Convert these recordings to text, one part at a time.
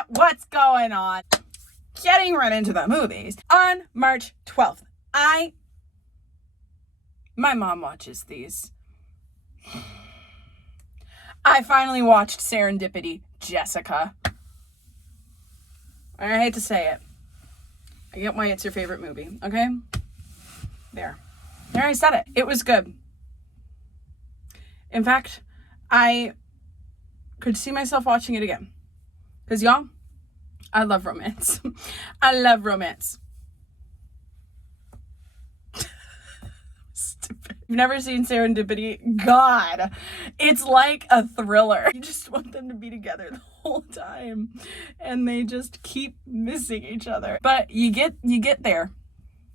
that? What's going on? Getting right into the movies. On March 12th, my mom watches these. I finally watched Serendipity, Jessica. I hate to say it. I get why it's your favorite movie, okay? There, I said it. It was good. In fact, I could see myself watching it again. Because y'all, I love romance. I love romance. Stupid. You've never seen Serendipity? God, it's like a thriller. You just want them to be together the whole time. And they just keep missing each other. But you get there.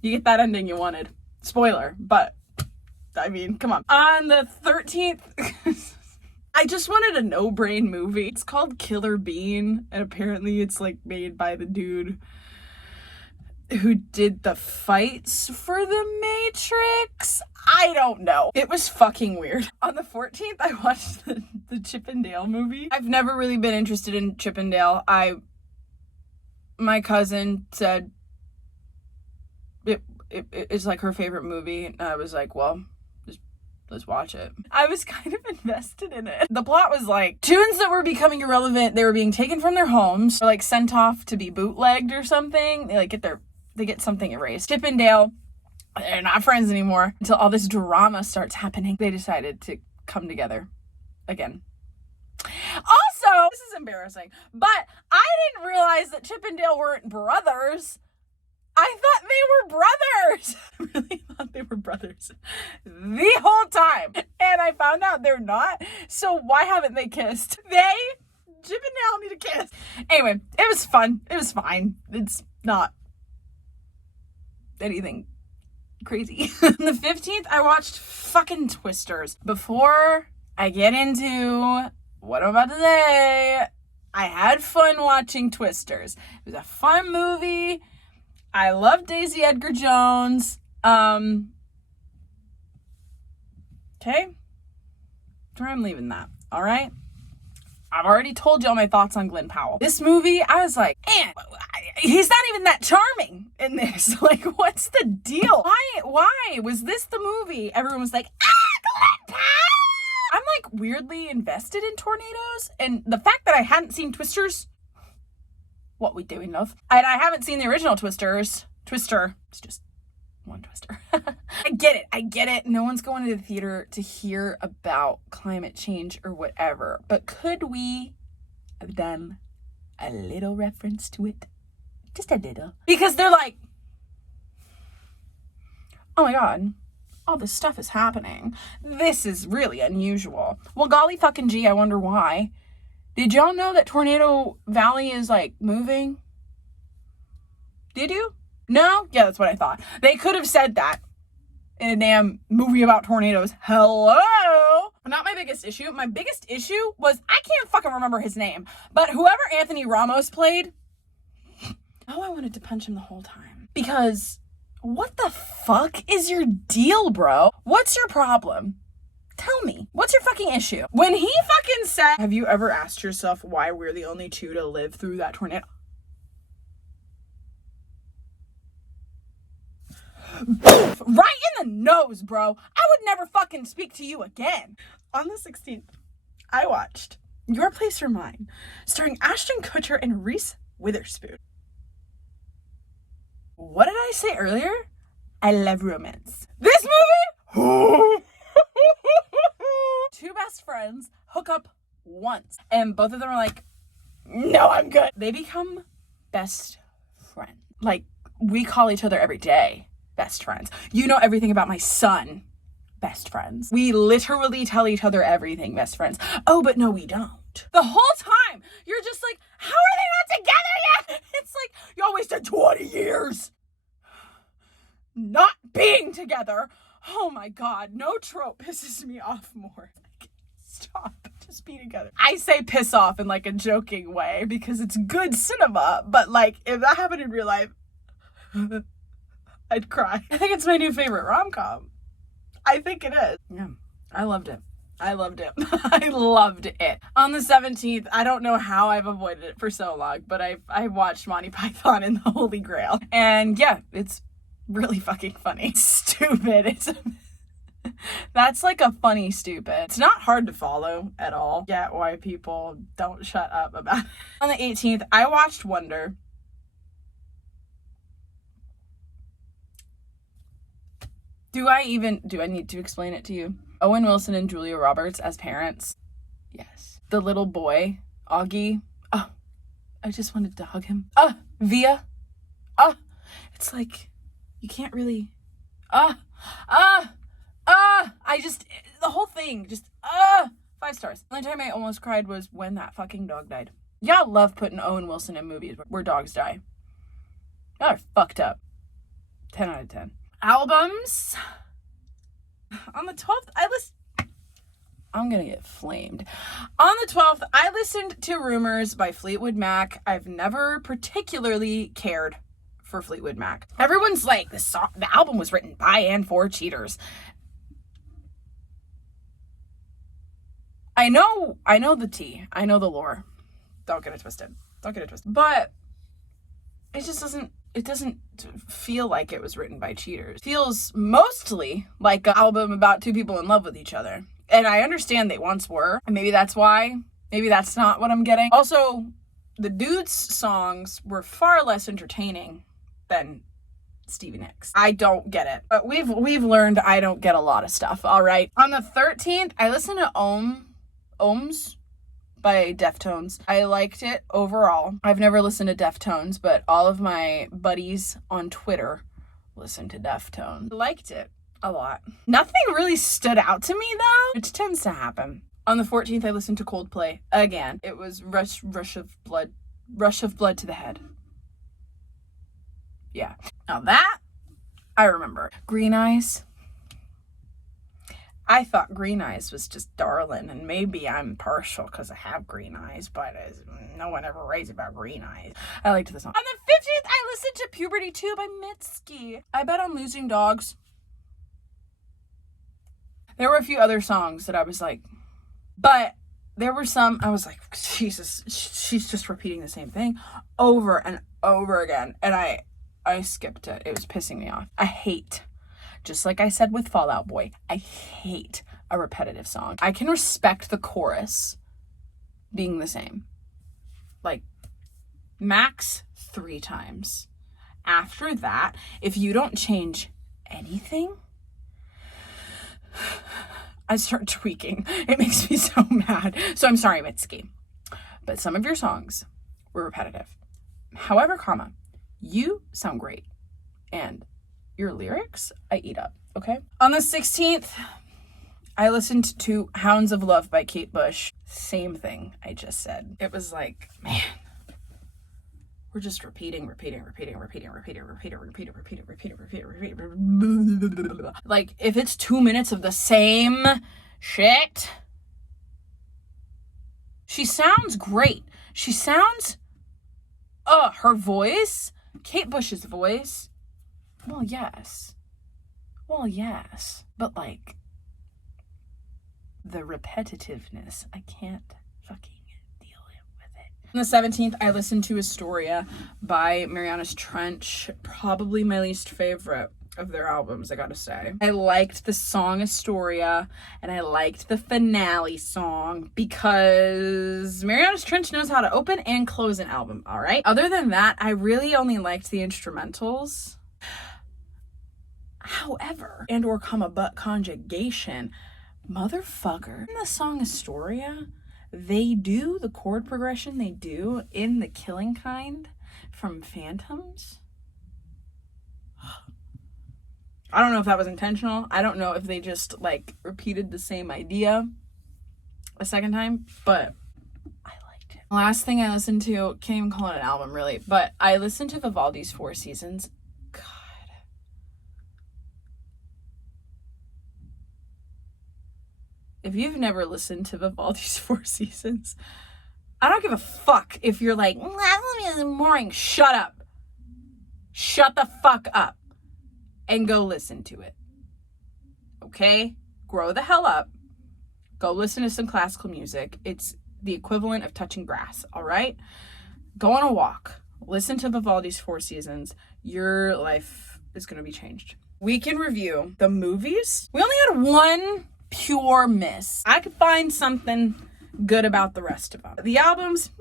You get that ending you wanted. Spoiler, but I mean, come on. On the 13th, I just wanted a no-brain movie. It's called Killer Bean, and apparently it's like made by the dude who did the fights for The Matrix. I don't know. It was fucking weird. On the 14th, I watched the Chip and Dale movie. I've never really been interested in Chip and Dale. My cousin said it's like her favorite movie, and I was like, well, let's watch it. I was kind of invested in it. The plot was like, tunes that were becoming irrelevant, they were being taken from their homes, or like sent off to be bootlegged or something. They get something erased. Chip and Dale, they're not friends anymore until all this drama starts happening. They decided to come together again. Also, this is embarrassing, but I didn't realize that Chip and Dale weren't brothers. I thought they were brothers. I really thought they were brothers the whole time. And I found out they're not. So why haven't they kissed? Chip and Dale need a kiss. Anyway, it was fun. It was fine. It's not anything crazy. The 15th, I watched fucking Twisters. Before I get into what I'm about to say, I had fun watching Twisters. It was a fun movie. I love Daisy Edgar Jones. Okay. Where I'm leaving that. All right. I've already told you all my thoughts on Glenn Powell. This movie, I was like, man, he's not even that charming in this. Like, what's the deal? Why was this the movie? Everyone was like, Glenn Powell! I'm like weirdly invested in tornadoes. And the fact that I hadn't seen Twisters, what we doing, love? And I haven't seen the original Twister. It's just one Twister. I get it. No one's going to the theater to hear about climate change or whatever. But could we have done a little reference to it? Just a little. Because they're like, oh my God, all this stuff is happening. This is really unusual. Well, golly fucking gee, I wonder why. Did y'all know that Tornado Valley is, like, moving? Did you? No? Yeah, that's what I thought. They could have said that in a damn movie about tornadoes. Hello? Not my biggest issue. My biggest issue was, I can't fucking remember his name, but whoever Anthony Ramos played, oh, I wanted to punch him the whole time. Because, what the fuck is your deal, bro? What's your problem? Tell me, what's your fucking issue? When he fucking said, have you ever asked yourself why we're the only two to live through that tornado? Boof! Right in the nose, bro. I would never fucking speak to you again. On the 16th, I watched Your Place or Mine, starring Ashton Kutcher and Reese Witherspoon. What did I say earlier? I love romance. This movie? Two best friends hook up once, and both of them are like, no, I'm good. They become best friends. Like, we call each other every day best friends. You know everything about my son. Best friends. We literally tell each other everything, best friends. Oh, but no, we don't. The whole time, you're just like, how are they not together yet? It's like, y'all wasted 20 years not being together. Oh my God, no trope pisses me off more. Like, stop, just be together. I say piss off in like a joking way because it's good cinema, but like if that happened in real life, I'd cry. I think it's my new favorite rom-com. I think it is. Yeah, I loved it. I loved it. I loved it. On the 17th, I don't know how I've avoided it for so long, but I watched Monty Python and the Holy Grail. And yeah, it's really fucking funny. Stupid. That's like a funny stupid. It's not hard to follow at all. Get why people don't shut up about it. On the 18th, I watched Wonder. Do I need to explain it to you? Owen Wilson and Julia Roberts as parents. Yes. The little boy, Augie. Oh, I just wanted to hug him. Via. It's like, you can't really. The whole thing, 5 stars. The only time I almost cried was when that fucking dog died. Y'all love putting Owen Wilson in movies where dogs die. Y'all are fucked up. 10 out of 10. Albums. On the 12th, I'm gonna get flamed. On the 12th, I listened to Rumors by Fleetwood Mac. I've never particularly cared for Fleetwood Mac. Everyone's like, the album was written by and for cheaters. I know the tea. I know the lore. Don't get it twisted. But it just doesn't feel like it was written by cheaters. It feels mostly like an album about two people in love with each other. And I understand they once were. And maybe that's why. Maybe that's not what I'm getting. Also, the dude's songs were far less entertaining than Stevie Nicks. I don't get it. But we've learned I don't get a lot of stuff, all right? On the 13th, I listened to Ohms by Deftones. I liked it overall. I've never listened to Deftones, but all of my buddies on Twitter listen to Deftones. I liked it a lot. Nothing really stood out to me though, which tends to happen. On the 14th, I listened to Coldplay again. It was Rush of Blood to the Head. Yeah. Now that I remember. Green Eyes. I thought Green Eyes was just darling, and maybe I'm partial because I have green eyes, but no one ever writes about green eyes. I liked the song. On the 15th, I listened to Puberty 2 by Mitski. I bet on Losing Dogs. There were a few other songs that I was like, but there were some, I was like, Jesus, she's just repeating the same thing over and over again. And I skipped it. It was pissing me off. I hate, just like I said with Fall Out Boy, I hate a repetitive song. I can respect the chorus being the same. Like, max 3 times. After that, if you don't change anything, I start tweaking. It makes me so mad. So I'm sorry, Mitski. But some of your songs were repetitive. However, you sound great. And your lyrics, I eat up, okay? On the 16th, I listened to Hounds of Love by Kate Bush. Same thing I just said. It was like, man, we're just repeating. Like, if it's 2 minutes of the same shit, she sounds great. She sounds, her voice, Kate Bush's voice, well, yes. But, like, the repetitiveness, I can't fucking deal with it. On the 17th, I listened to Astoria by Marianas Trench. Probably my least favorite of their albums, I gotta say. I liked the song Astoria, and I liked the finale song because Marianas Trench knows how to open and close an album, all right? Other than that, I really only liked the instrumentals. However, and or comma but conjugation, motherfucker, in the song Astoria, they do the chord progression they do in The Killing Kind from Phantoms. I don't know if that was intentional. I don't know if they just like repeated the same idea a second time, but I liked it. Last thing I listened to, can't even call it an album really, but I listened to Vivaldi's Four Seasons. If you've never listened to Vivaldi's Four Seasons, I don't give a fuck if you're like, that's boring. Shut up. Shut the fuck up and go listen to it. Okay? Grow the hell up. Go listen to some classical music. It's the equivalent of touching grass, all right? Go on a walk. Listen to Vivaldi's Four Seasons. Your life is going to be changed. We can review the movies. We only had one pure miss. I could find something good about the rest of them. The albums,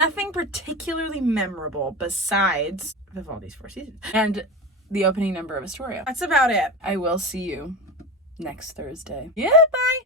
nothing particularly memorable besides Vivaldi's Four Seasons and the opening number of Astoria. That's about it. I will see you next Thursday. Yeah, bye.